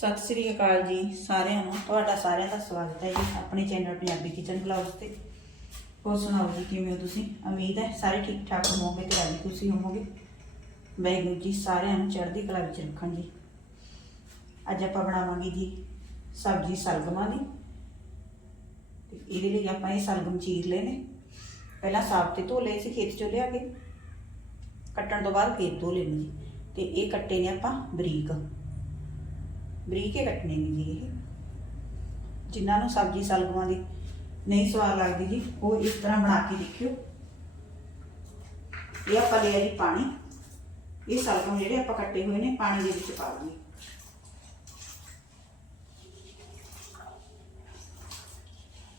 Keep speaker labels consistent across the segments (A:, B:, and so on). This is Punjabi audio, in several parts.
A: ਸਤਿ ਸ੍ਰੀ ਅਕਾਲ ਜੀ ਸਾਰਿਆਂ ਨੂੰ। ਤੁਹਾਡਾ ਸਾਰਿਆਂ ਦਾ ਸਵਾਗਤ ਹੈ ਜੀ ਆਪਣੇ ਚੈਨਲ ਪੰਜਾਬੀ ਕਿਚਨ ਬਲੌਗਸ ਤੇ। ਹੋਰ ਸੁਣਾਓ ਜੀ, ਕਿਵੇਂ ਹੋ ਤੁਸੀਂ? ਉਮੀਦ ਹੈ ਸਾਰੇ ਠੀਕ ਠਾਕ ਹੋਵੋਗੇ ਤੇ ਰਾਜੀ ਖੁਸ਼ੀ ਹੋਵੋਗੇ। ਵਾਹਿਗੁਰੂ ਜੀ ਸਾਰਿਆਂ ਨੂੰ ਚੜ੍ਹਦੀ ਕਲਾ ਵਿੱਚ ਰੱਖਣ ਜੀ। ਅੱਜ ਆਪਾਂ ਬਣਾਵਾਂਗੇ ਜੀ ਸਬਜ਼ੀ ਸਲਗਮਾਂ ਦੀ। ਤੇ ਇਹਦੇ ਲਈ ਆਪਾਂ ਇਹ ਸਲਗਮ ਚੀਰ ਲਏ ਨੇ ਪਹਿਲਾਂ ਸਾਫ਼ ਤੇ ਧੋ ਲਏ ਸੀ, ਖੇਤ ਚੋਂ ਲਿਆ ਕੇ। ਕੱਟਣ ਤੋਂ ਬਾਅਦ ਫੇਰ ਧੋ ਲੈਣੇ ਜੀ। ਤੇ ਇਹ ਕੱਟੇ ਨੇ ਆਪਾਂ ਬਰੀਕ। ਬਰੀਕ ਹੀ ਕੱਟਣੇ ਨੇ ਜੀ ਇਹ। ਜਿਨ੍ਹਾਂ ਨੂੰ ਸਬਜ਼ੀ ਸਲਗਮਾਂ ਦੀ ਨਹੀਂ ਸਵਾਦ ਲੱਗਦੀ ਜੀ, ਉਹ ਇਸ ਤਰ੍ਹਾਂ ਬਣਾ ਕੇ ਦੇਖਿਓ। ਇਹ ਆਪਾਂ ਲਿਆ ਜੀ ਪਾਣੀ। ਇਹ ਸਲਗਮ ਜਿਹੜੇ ਆਪਾਂ ਕੱਟੇ ਹੋਏ ਨੇ, ਪਾਣੀ ਦੇ ਵਿੱਚ ਪਾ ਦਾਂਗੇ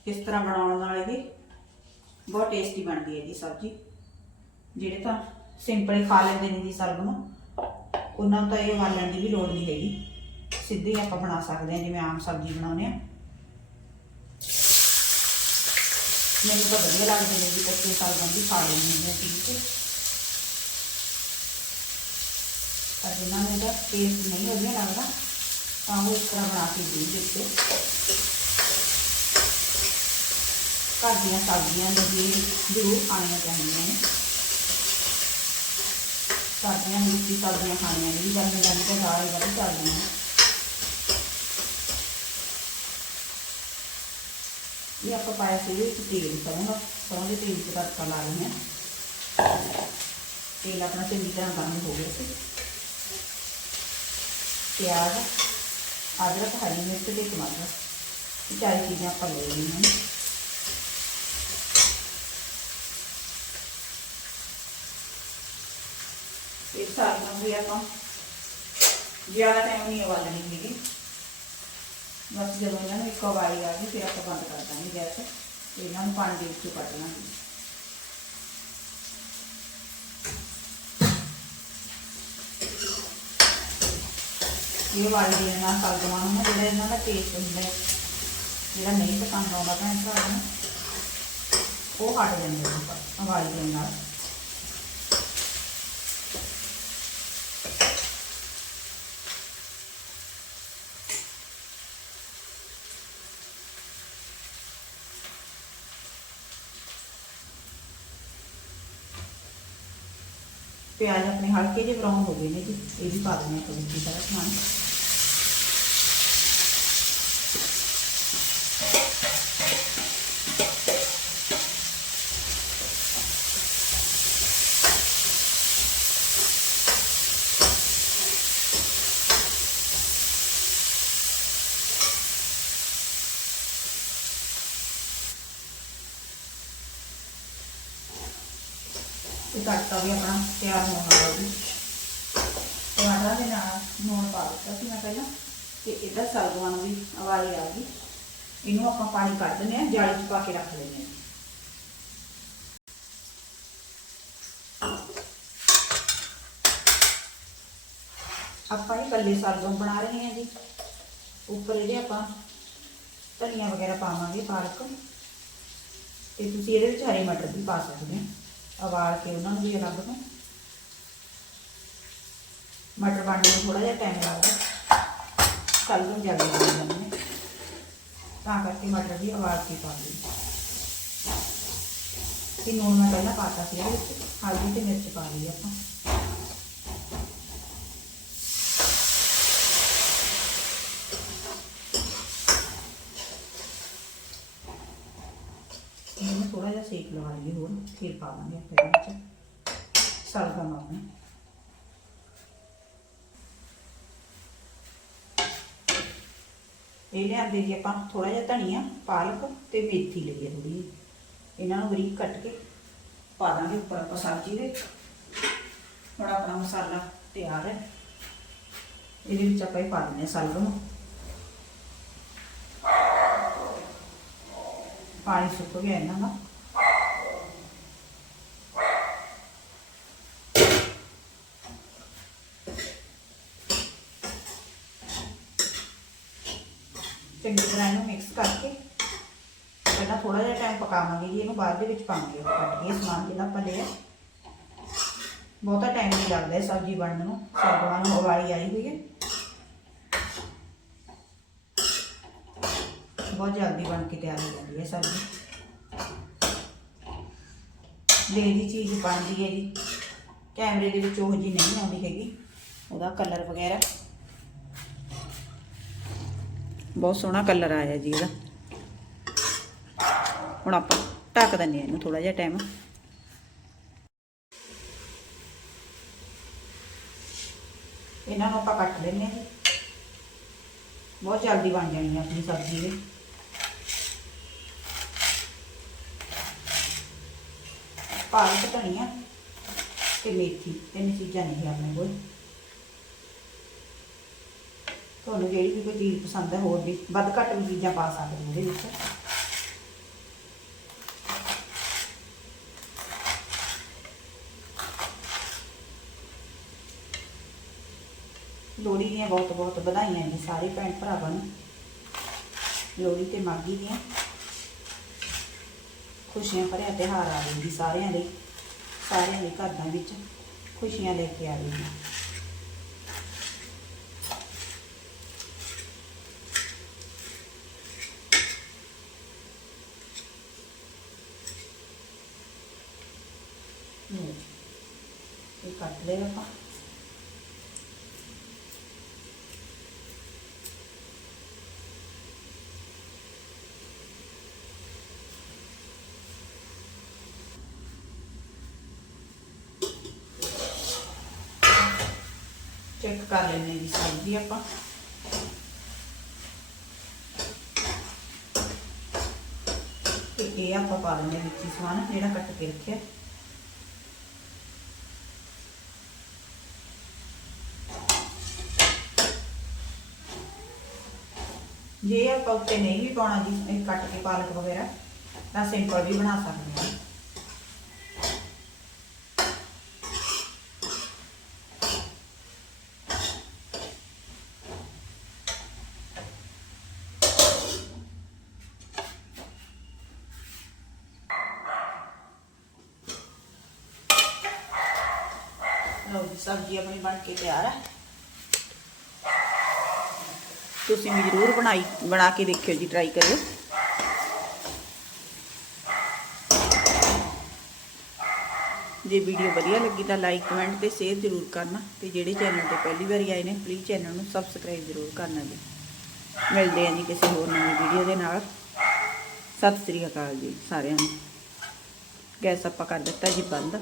A: ਇਸ ਤਰ੍ਹਾਂ ਬਣਾਉਣ ਨਾਲ ਇਹ ਬਹੁਤ ਟੇਸਟੀ ਬਣਦੀ ਹੈ ਜੀ ਸਬਜ਼ੀ। ਜਿਹੜੇ ਤਾਂ ਸਿੰਪਲ ਖਾ ਲੈਂਦੇ ਨੇ ਜੀ ਸਲਗਮ, ਉਹਨਾਂ ਨੂੰ ਤਾਂ ਇਹ ਵਾਲਣ ਦੀ ਵੀ ਲੋੜ ਨਹੀਂ ਹੈਗੀ। ਸਿੱਧੀ ਆਪਾਂ ਬਣਾ ਸਕਦੇ ਹਾਂ, ਜਿਵੇਂ ਆਮ ਸਬਜ਼ੀ ਬਣਾਉਂਦੇ ਆ ਮੈਨੂੰ ਤਾਂ ਵਧੀਆ ਲੱਗਦੇ ਨੇ ਜੀ ਕੱਚੇ ਸਲਗਮ ਵੀ ਖਾ ਲੈਂਦੇ ਨੇ ਠੀਕ ਹੈ ਪਰ ਜਿਨ੍ਹਾਂ ਨੂੰ ਇਹਦਾ ਟੇਸਟ ਨਹੀਂ ਵਧੀਆ ਲੱਗਦਾ, ਤਾਂ ਉਹ ਇਸ ਤਰ੍ਹਾਂ ਬਣਾ ਕੇ ਦੇ ਦਿੱਤੇ। ਘਰ ਦੀਆਂ ਸਬਜ਼ੀਆਂ ਨੂੰ ਵੀ ਜ਼ਰੂਰ ਖਾਣੀਆਂ ਚਾਹੀਦੀਆਂ ਨੇ। ਸਰਦੀਆਂ ਵਿੱਚ ਵੀ ਸਬਜ਼ੀਆਂ ਖਾਣੀਆਂ ਨੇ ਗਰਮੀ ਗਰਮੀ ਤੇ ਦਾਲ ਵਗੈਰਾ ਚੱਲਦੀਆਂ ਨੇ ਇਹ ਆਪਾਂ ਪਾਇਆ ਸੀ ਇਹਦੇ ਵਿੱਚ ਤੇਲ ਸਰੋਂ ਦਾ ਸਰੋਂ ਦੇ ਤੇਲ 'ਚ ਤੜਕਾ ਲਾ ਲੈਂਦੇ ਹਾਂ ਤੇਲ ਆਪਣਾ ਚੰਗੀ ਤਰ੍ਹਾਂ ਗਰਮ ਹੋ ਗਿਆ ਸੀ ਪਿਆਜ਼ ਅਦਰਕ ਹਰੀ ਮਿਰਚ ਤੇ ਟਮਾਟਰ ਇਹ ਚਾਰ ਚੀਜ਼ਾਂ ਆਪਾਂ ਲੈ ਲਈਆਂ ਨੇ ਇਹ ਸਾਰੀਆਂ ਵੀ ਆਪਾਂ ਜ਼ਿਆਦਾ ਬਸ ਜਦੋਂ ਇਹਨਾਂ ਨੂੰ ਇੱਕ ਉਬਾਲੀ ਆ ਗਈ ਫਿਰ ਆਪਾਂ ਬੰਦ ਕਰ ਦਾਂਗੇ ਗੈਸ ਤੇ ਇਹਨਾਂ ਨੂੰ ਪਾਣੀ ਦੇ ਵਿੱਚੋਂ ਕੱਢ ਲਾਂਗੇ ਇਹ ਵਾਲੀ ਦੇ ਨਾਲ ਸਲਗਮਾਂ ਨੂੰ ਨਾ ਜਿਹੜਾ ਇਹਨਾਂ ਦਾ ਟੇਸਟ ਹੁੰਦਾ ਹੈ ਜਿਹੜਾ ਨਹੀਂ ਪਸੰਦ ਆਉਂਦਾ ਭੈਣ ਭਰਾ ਨੂੰ ਉਹ ਹਟ ਜਾਂਦੇ ਨੇ ਉਬਾਲੀ ਦੇ ਨਾਲ ਪਿਆਜ਼ ਆਪਣੇ ਹਲਕੇ ਜਿਹੇ ਬਰਾਊਨ ਹੋ ਗਏ ਨੇ ਜੀ, ਇਹ ਵੀ ਪਾ ਦਿੰਦੇ ਹਾਂ ਥੋੜੀ ਜਿਹੀ ਤਰ੍ਹਾਂ ਸਮਾਨ। ਤੇ ਤੜਕਾ ਵੀ ਆਪਣਾ ਤਿਆਰ ਹੋਣ ਵਾਲਾ ਜੀ ਟਮਾਟਰਾਂ ਦੇ ਨਾਲ ਨੂਣ ਪਾ ਦਿੱਤਾ ਸੀ ਮੈਂ ਪਹਿਲਾਂ, ਤੇ ਇਹਦਾ ਸਲਗਮਾਂ ਵੀ ਉਬਾਲੀ ਆ ਗਈ। ਇਹਨੂੰ ਆਪਾਂ ਪਾਣੀ ਕੱਢ ਦਿੰਦੇ ਆ ਜਾਲੀ 'ਚ ਪਾ ਕੇ ਰੱਖ ਲੈਂਦੇ ਆ ਆਪਾਂ ਇਹ ਕੱਲੇ ਸਲਗਮ ਬਣਾ ਰਹੇ ਹਾਂ ਜੀ। ਉੱਪਰ ਜਿਹੜੇ ਆਪਾਂ ਧਨੀਆ ਵਗੈਰਾ ਪਾਵਾਂਗੇ, ਪਾਲਕ, ਤੇ ਤੁਸੀਂ ਇਹਦੇ ਵਿੱਚ ਹਰੀ ਮਟਰ ਵੀ ਪਾ ਸਕਦੇ ਹੋ। ਉਬਾਲ ਕੇ ਉਹਨਾਂ ਨੂੰ ਵੀ ਅਲੱਗ ਤੋਂ। ਮਟਰ ਬਣਨ ਨੂੰ ਥੋੜਾ ਜਿਹਾ ਟਾਈਮ ਲੱਗਦਾ ਕੱਲ ਨੂੰ ਜਲਦੀ ਬਣ ਜਾਂਦੇ ਨੇ ਤਾਂ ਕਰਕੇ ਮਟਰ ਵੀ ਉਬਾਲ ਕੇ ਪਾ ਲਈ ਤੇ ਨੂਨ ਮੈਂ ਪਹਿਲਾਂ ਪਾਤਾ ਸੀ ਇਹਦੇ ਵਿੱਚ, ਹਲਦੀ ਤੇ ਮਿਰਚ ਪਾ ਲਈ ਆਪਾਂ ਇਹਨੂੰ ਥੋੜਾ ਜਿਹਾ ਸੇਕ ਲਵਾ ਲਈਏ ਹੋਰ ਫਿਰ ਪਾ ਦਾਂਗੇ ਆਪਾਂ ਇਹਦੇ ਵਿੱਚ ਸਲਗਮ ਆਪਣੇ ਇਹ ਲਿਆਂਦੇ ਜੀ ਆਪਾਂ ਥੋੜਾ ਜਿਹਾ ਧਨੀਆ ਪਾਲਕ ਤੇ ਮੇਥੀ ਲਈ ਹੈ ਥੋੜੀ ਇਹਨਾਂ ਨੂੰ ਬਰੀਕ ਕੱਟ ਕੇ ਪਾ ਦਾਂਗੇ ਉੱਪਰ ਆਪਾਂ ਸਬਜ਼ੀ ਦੇ ਹੁਣ ਆਪਣਾ ਮਸਾਲਾ ਤਿਆਰ ਹੈ ਇਹਦੇ ਵਿੱਚ ਆਪਾਂ ਇਹ ਪਾ ਦਿੰਦੇ ਹਾਂ ਸਲਗਮ ਪਾਣੀ ਸੁੱਕ ਗਿਆ ਇਹਨਾਂ ਦਾ ਚੰਗੀ ਤਰ੍ਹਾਂ ਇਹਨੂੰ ਮਿਕਸ ਕਰਕੇ ਪਹਿਲਾਂ ਥੋੜਾ ਜਿਹਾ ਟਾਈਮ ਪਕਾਵਾਂਗੇ ਜੀ, ਇਹਨੂੰ ਬਾਅਦ ਦੇ ਵਿੱਚ ਪਾਵਾਂਗੇ। ਆਪਾਂ ਕੱਟ ਕੇ ਸਮਾਨ ਜਿਹੜਾ ਆਪਾਂ ਲਿਆ, ਬਹੁਤਾ ਟਾਈਮ ਨਹੀਂ ਲੱਗਦਾ ਸਬਜ਼ੀ ਬਣਨ ਨੂੰ। ਸਬਜ਼ੀਆਂ ਨੂੰ ਉਬਾਲੀ ਆਈ ਹੋਈ ਹੈ। ਬਹੁਤ ਜਲਦੀ ਬਣ ਕੇ ਤਿਆਰ ਹੋ ਜਾਂਦੀ ਹੈ ਸਬਜ਼ੀ। ਲੇਡੀ ਚੀਜ਼ ਬਣਦੀ ਹੈ ਜੀ ਕੈਮਰੇ ਦੇ ਵਿੱਚ ਉਹ ਜੀ ਨਹੀਂ ਆਉਂਦੀ ਹੈਗੀ, ਉਹਦਾ ਕਲਰ ਵਗੈਰਾ। ਬਹੁਤ ਸੋਹਣਾ ਕਲਰ ਆਇਆ ਜੀ ਇਹਦਾ ਹੁਣ ਆਪਾਂ ਢੱਕ ਦਿੰਦੇ ਹਾਂ ਇਹਨੂੰ ਥੋੜਾ ਜਿਹਾ ਟਾਈਮ ਇਹਨਾਂ ਨੂੰ ਆਪਾਂ ਕੱਟ ਲੈਂਦੇ ਹਾਂ ਜੀ ਬਹੁਤ ਜਲਦੀ ਬਣ ਜਾਣੀ ਹੈ ਆਪਣੀ ਸਬਜ਼ੀ ਇਹ ਪਾਲਕ ਧਨੀਆ ਤੇ ਮੇਥੀ ਤਿੰਨ ਚੀਜ਼ਾਂ ਨੇ ਆਪਣੇ ਕੋਲ ਤੁਹਾਨੂੰ ਜਿਹੜੀ ਵੀ ਕੋਈ ਚੀਜ਼ ਪਸੰਦ ਹੈ ਹੋਰ ਵੀ ਵੱਧ ਘੱਟ ਵੀ ਚੀਜ਼ਾਂ ਪਾ ਸਕਦੇ ਹੋ ਉਹਦੇ ਵਿੱਚ। ਲੋਹੜੀ ਦੀਆਂ ਬਹੁਤ ਬਹੁਤ ਵਧਾਈਆਂ ਨੇ ਸਾਰੇ ਭੈਣ ਭਰਾਵਾਂ ਨੂੰ। ਲੋਹੜੀ ਤੇ ਮਾਗੀ ਦੀਆਂ ਖੁਸ਼ੀਆਂ ਭਰਿਆ ਤਿਉਹਾਰ ਆ ਰਿਹਾ ਜੀ ਸਾਰਿਆਂ ਲਈ ਸਾਰਿਆਂ ਦੇ ਘਰਾਂ ਵਿੱਚ ਖੁਸ਼ੀਆਂ ਲੈ ਕੇ ਆ ਰਹੀ ਇਹ ਕੱਟ ਲਿਆ ਆਪਾਂ। ਚੈੱਕ ਕਰ ਲੈਂਦੇ ਜੀ ਸਬਜ਼ੀ ਆਪਾਂ। ਇਹ ਆਪਾਂ ਪਾ ਲੈਂਦੇ ਹਾਂ ਵਿੱਚ ਸਮਾਨ ਜਿਹੜਾ ਕੱਟ ਕੇ ਰੱਖਿਆ। ਜੇ ਆਪਾਂ ਉੱਤੇ ਨਹੀਂ ਵੀ ਪਾਉਣਾ ਜੀ, ਇਹ ਕੱਟ ਕੇ ਪਾਲਕ ਵਗੈਰਾ, ਤਾਂ ਸਿੰਪਲ ਵੀ ਬਣਾ ਸਕਦੇ ਹਾਂ। ਲਓ ਜੀ, ਸਬਜ਼ੀ ਆਪਣੀ ਬਣ ਕੇ ਤਿਆਰ ਹੈ ਤੁਸੀਂ ਵੀ ਜ਼ਰੂਰ ਬਣਾਈ, ਬਣਾ ਕੇ ਦੇਖਿਓ ਜੀ ਟਰਾਈ ਕਰਿਓ। ਜੇ ਵੀਡੀਓ ਵਧੀਆ ਲੱਗੀ ਤਾਂ ਲਾਈਕ ਕਮੈਂਟ ਤੇ ਸ਼ੇਅਰ ਜ਼ਰੂਰ ਕਰਨਾ ਤੇ ਜਿਹੜੇ ਚੈਨਲ ਤੇ ਪਹਿਲੀ ਵਾਰੀ ਆਏ ਨੇ ਪਲੀਜ਼ ਚੈਨਲ ਨੂੰ ਸਬਸਕ੍ਰਾਈਬ ਜ਼ਰੂਰ ਕਰਨਾ ਜੀ। ਮਿਲਦੇ ਆਂ ਜੀ ਕਿਸੇ ਹੋਰ ਨਵੀਂ ਵੀਡੀਓ ਦੇ ਨਾਲ। ਸਤਿ ਸ੍ਰੀ ਅਕਾਲ ਜੀ ਸਾਰਿਆਂ ਨੂੰ। ਗੈਸ ਆਪਾਂ ਕਰ ਦਿੱਤਾ ਜੀ ਬੰਦ।